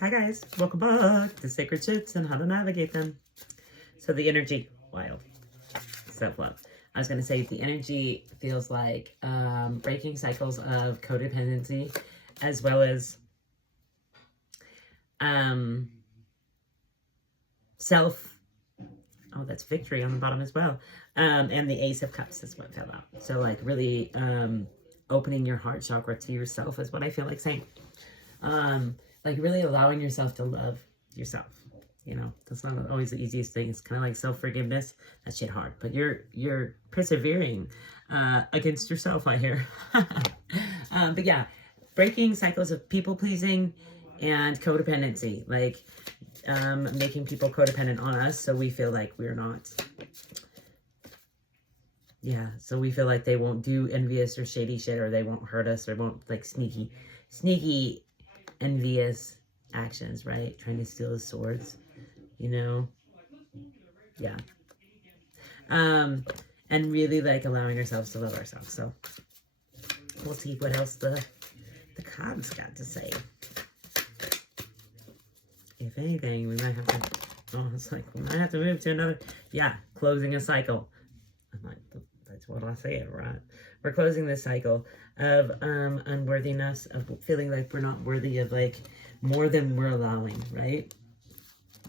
Hi guys, welcome back to Sacred Shits and how to navigate them. So the energy, wild, self-love. I was going to say the energy feels like breaking cycles of codependency as well as self, oh that's victory on the bottom as well. And the Ace of Cups is what fell out. So like really opening your heart chakra to yourself is what I feel like saying. Like really allowing yourself to love yourself. You know, that's not always the easiest thing. It's kind of like self-forgiveness. That shit hard, but you're persevering against yourself, I hear. But yeah, breaking cycles of people-pleasing and codependency, like making people codependent on us so we feel like we're not. Yeah, so we feel like they won't do envious or shady shit, or they won't hurt us, or won't like sneaky envious actions, right? Trying to steal his swords, you know? Yeah. And really like allowing ourselves to love ourselves. So we'll see what else the cards got to say. If anything, we might have to, oh, it's like, we might have to move to another, yeah, closing a cycle. I'm like, that's what I said, right? We're closing this cycle of unworthiness, of feeling like we're not worthy of like more than we're allowing, right?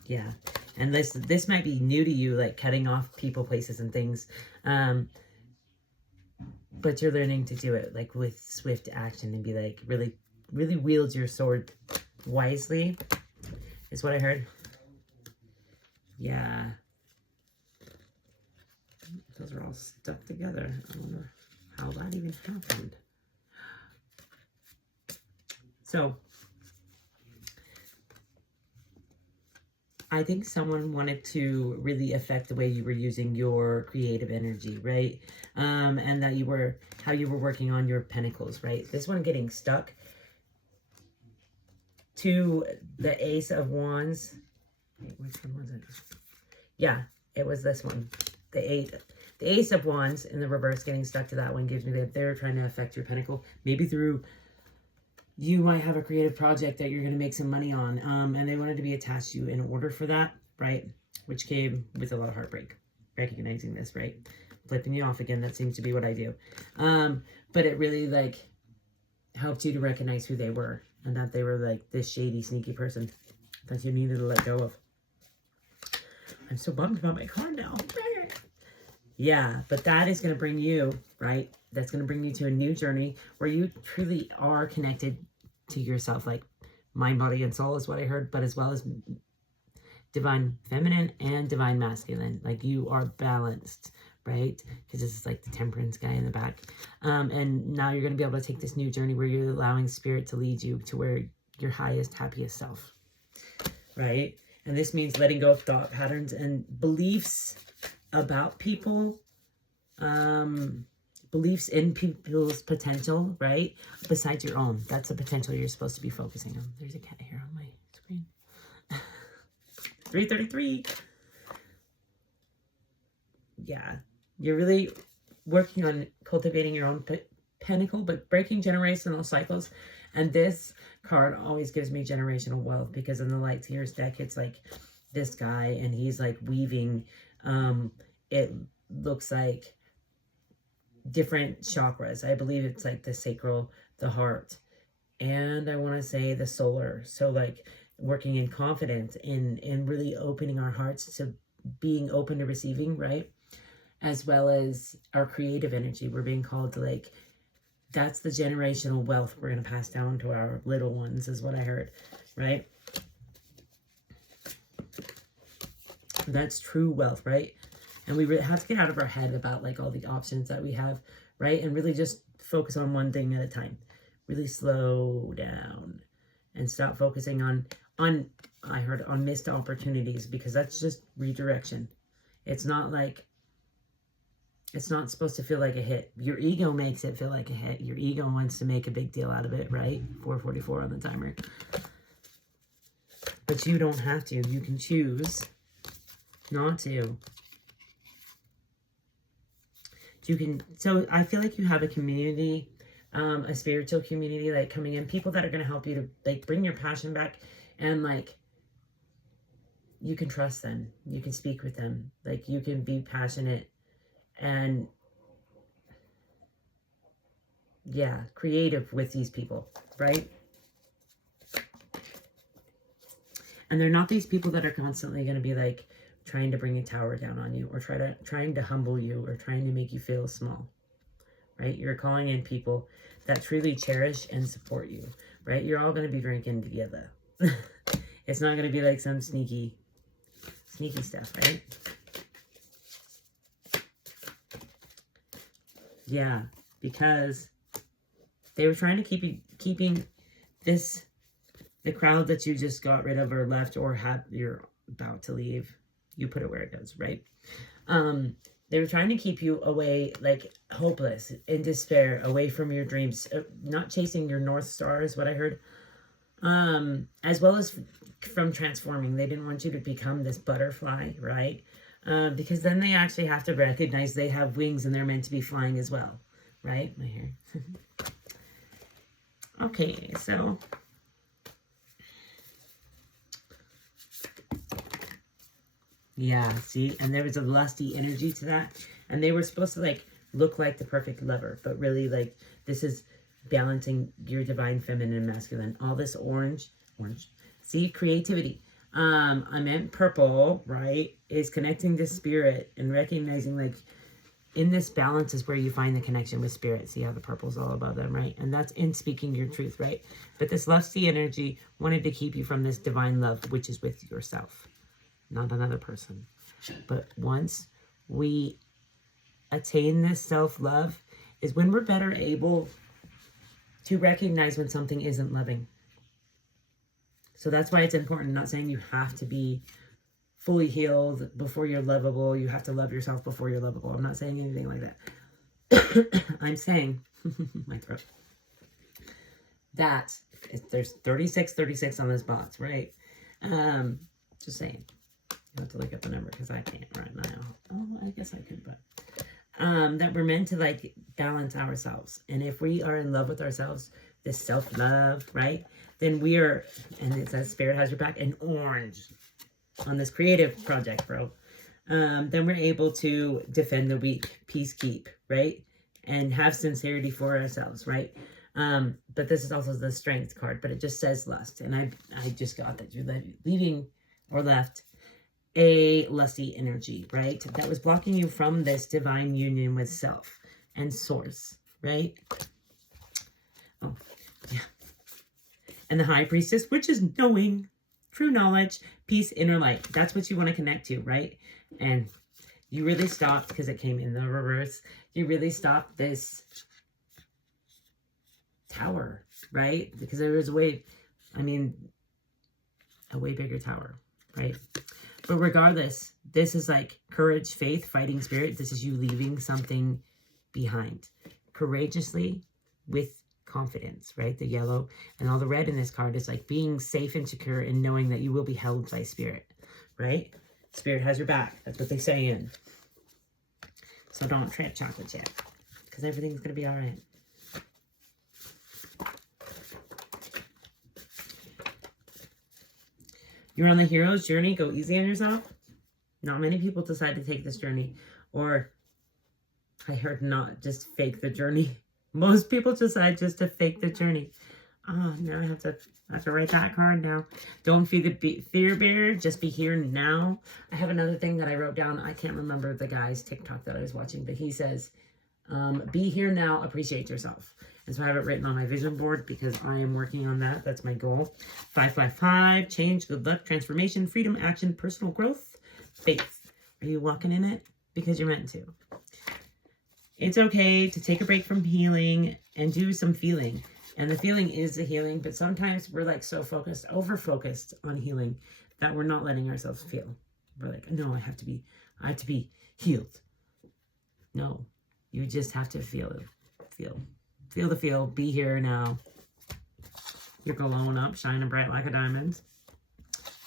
Yeah. And this might be new to you, like cutting off people, places, and things. But you're learning to do it like with swift action and be like really wield your sword wisely, is what I heard. Yeah. Those are all stuck together. I wonder how that even happened. So, I think someone wanted to really affect the way you were using your creative energy, right? And that how you were working on your pentacles, right? This one getting stuck to the Ace of Wands. Wait, which one was it? Yeah, it was this one. The Ace of Wands in the reverse, getting stuck to that one gives me that they're trying to affect your pentacle. Maybe through, you might have a creative project that you're going to make some money on, and they wanted to be attached to you in order for that, right? Which came with a lot of heartbreak, recognizing this, right? Flipping you off again, that seems to be what I do. But it really, like, helped you to recognize who they were, and that they were, like, this shady, sneaky person that you needed to let go of. I'm so bummed about my card now. Yeah, but that is going to bring you, right? That's going to bring you to a new journey where you truly are connected to yourself. Like mind, body, and soul is what I heard, but as well as divine feminine and divine masculine. Like you are balanced, right? Because this is like the temperance guy in the back. And now you're going to be able to take this new journey where you're allowing spirit to lead you to where your highest, happiest self, right? And this means letting go of thought patterns and beliefs about people, beliefs in people's potential, right? Besides your own. That's the potential you're supposed to be focusing on. There's a cat here on my screen. 333. Yeah. You're really working on cultivating your own pinnacle, but breaking generational cycles. And this card always gives me generational wealth, because in the Light Tears deck, it's like this guy and he's like weaving, it looks like different chakras. I believe it's like the sacral, the heart, and I want to say the solar. So like working in confidence, in really opening our hearts to being open to receiving, right? As well as our creative energy. We're being called to like, that's the generational wealth we're going to pass down to our little ones, is what I heard, right? That's true wealth, right? And we really have to get out of our head about like all the options that we have, right? And really just focus on one thing at a time. Really slow down and stop focusing on I heard on missed opportunities, because that's just redirection. It's not like, it's not supposed to feel like a hit. Your ego makes it feel like a hit. Your ego wants to make a big deal out of it, right? 444 on the timer. But you don't have to. You can choose not to. You can, so I feel like you have a community a spiritual community like coming in, people that are going to help you to like bring your passion back, and like you can trust them, you can speak with them, like you can be passionate and yeah, creative with these people, right? And they're not these people that are constantly going to be like trying to bring a tower down on you, or trying to humble you, or trying to make you feel small, right? You're calling in people that truly cherish and support you, right? You're all going to be drinking together. It's not going to be like some sneaky stuff, right? Yeah, because they were trying to keeping this, the crowd that you just got rid of or left or you're about to leave. You put it where it goes, right? They were trying to keep you away, like hopeless, in despair, away from your dreams, not chasing your North Star is what I heard. As well as from transforming. They didn't want you to become this butterfly, right? Because then they actually have to recognize they have wings and they're meant to be flying as well, right? My hair. Okay, so yeah, see, and there was a lusty energy to that, and they were supposed to like look like the perfect lover, but really like this is balancing your divine feminine and masculine. All this orange, see, creativity. I meant purple, right, is connecting to spirit and recognizing like in this balance is where you find the connection with spirit. See how the purple's all above them, right? And that's in speaking your truth, right? But this lusty energy wanted to keep you from this divine love, which is with yourself, not another person. But once we attain this self-love is when we're better able to recognize when something isn't loving. So that's why it's important. I'm not saying you have to be fully healed before you're lovable. You have to love yourself before you're lovable. I'm not saying anything like that. I'm saying, my throat, that there's 36 on this box, right? Just saying. You have to look up the number because I can't right now. Oh, I guess I could, but that we're meant to like balance ourselves. And if we are in love with ourselves, this self-love, right? Then we are, and it says spirit has your back, and orange on this creative project, bro. Then we're able to defend the weak, peace keep, right? And have sincerity for ourselves, right? But this is also the strength card, but it just says lust. And I just got that you're leaving or left a lusty energy, right? That was blocking you from this divine union with self and source, right? Oh, yeah. And the high priestess, which is knowing, true knowledge, peace, inner light. That's what you want to connect to, right? And you really stopped, because it came in the reverse, you really stopped this tower, right? Because there was a way bigger tower, right? But regardless, this is like courage, faith, fighting spirit. This is you leaving something behind. Courageously, with confidence, right? The yellow and all the red in this card is like being safe and secure and knowing that you will be held by spirit, right? Spirit has your back. That's what they say in. So don't tread chocolate yet, because everything's going to be all right. You're on the hero's journey. Go easy on yourself. Not many people decide to take this journey. Or, I heard, not just fake the journey. Most people decide just to fake the journey. Oh, now I have to write that card now. Don't fear the fear bear. Just be here now. I have another thing that I wrote down. I can't remember the guy's TikTok that I was watching, but he says, be here now, appreciate yourself. And so I have it written on my vision board because I am working on that. That's my goal. 555, change, good luck, transformation, freedom, action, personal growth, faith. Are you walking in it? Because you're meant to. It's okay to take a break from healing and do some feeling. And the feeling is the healing, but sometimes we're like so focused, over-focused on healing that we're not letting ourselves feel. We're like, no, I have to be healed. No, you just have to feel it. Feel the feel. Be here now. You're glowing up, shining bright like a diamond.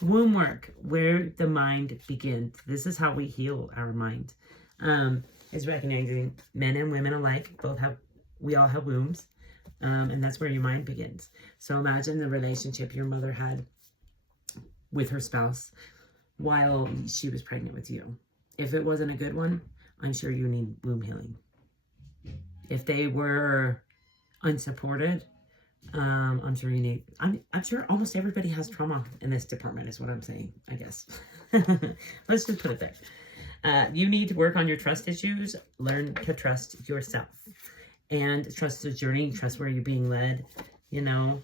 Womb work, where the mind begins. This is how we heal our mind. Is recognizing men and women alike. We all have wombs. And that's where your mind begins. So imagine the relationship your mother had with her spouse while she was pregnant with you. If it wasn't a good one, I'm sure you need womb healing. If they were unsupported, I'm sure you need, I'm sure almost everybody has trauma in this department is what I'm saying, I guess. Let's just put it there. You need to work on your trust issues, learn to trust yourself, and trust the journey, trust where you're being led. You know,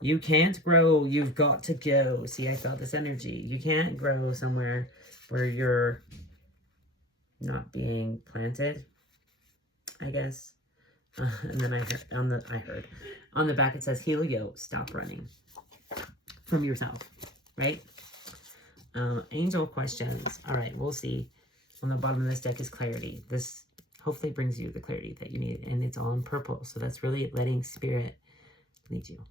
you can't grow, you've got to go. See, I felt this energy. You can't grow somewhere where you're not being planted, I guess. And then I heard on the back it says, Helio, stop running from yourself, right? Angel questions. All right, we'll see. On the bottom of this deck is clarity. This hopefully brings you the clarity that you need, and it's all in purple. So that's really letting spirit lead you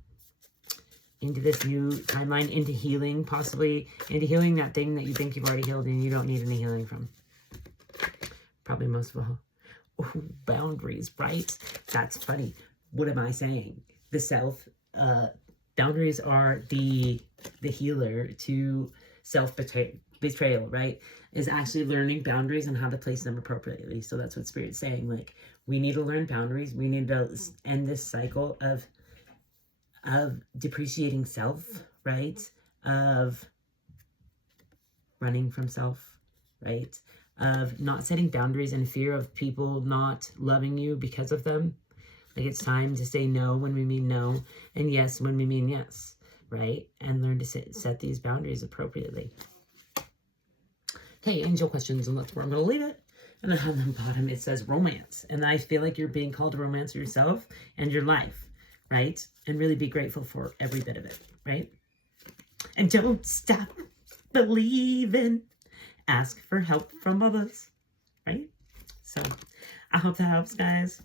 into this new timeline, into healing, possibly into healing that thing that you think you've already healed and you don't need any healing from. Probably most of all. Ooh, boundaries, right? That's funny. What am I saying? The self, boundaries are the healer to self-betrayal, right? Is actually learning boundaries and how to place them appropriately. So that's what Spirit's saying. Like, we need to learn boundaries. We need to end this cycle of depreciating self, right? Of running from self, right? Of not setting boundaries in fear of people not loving you because of them. Like, it's time to say no when we mean no, and yes when we mean yes, right? And learn to set these boundaries appropriately. Okay, angel questions, and that's where I'm going to leave it. And then on the bottom it says romance, and I feel like you're being called to romance yourself and your life, right? And really be grateful for every bit of it, right? And don't stop believing. Ask for help from others, right? So I hope that helps, guys.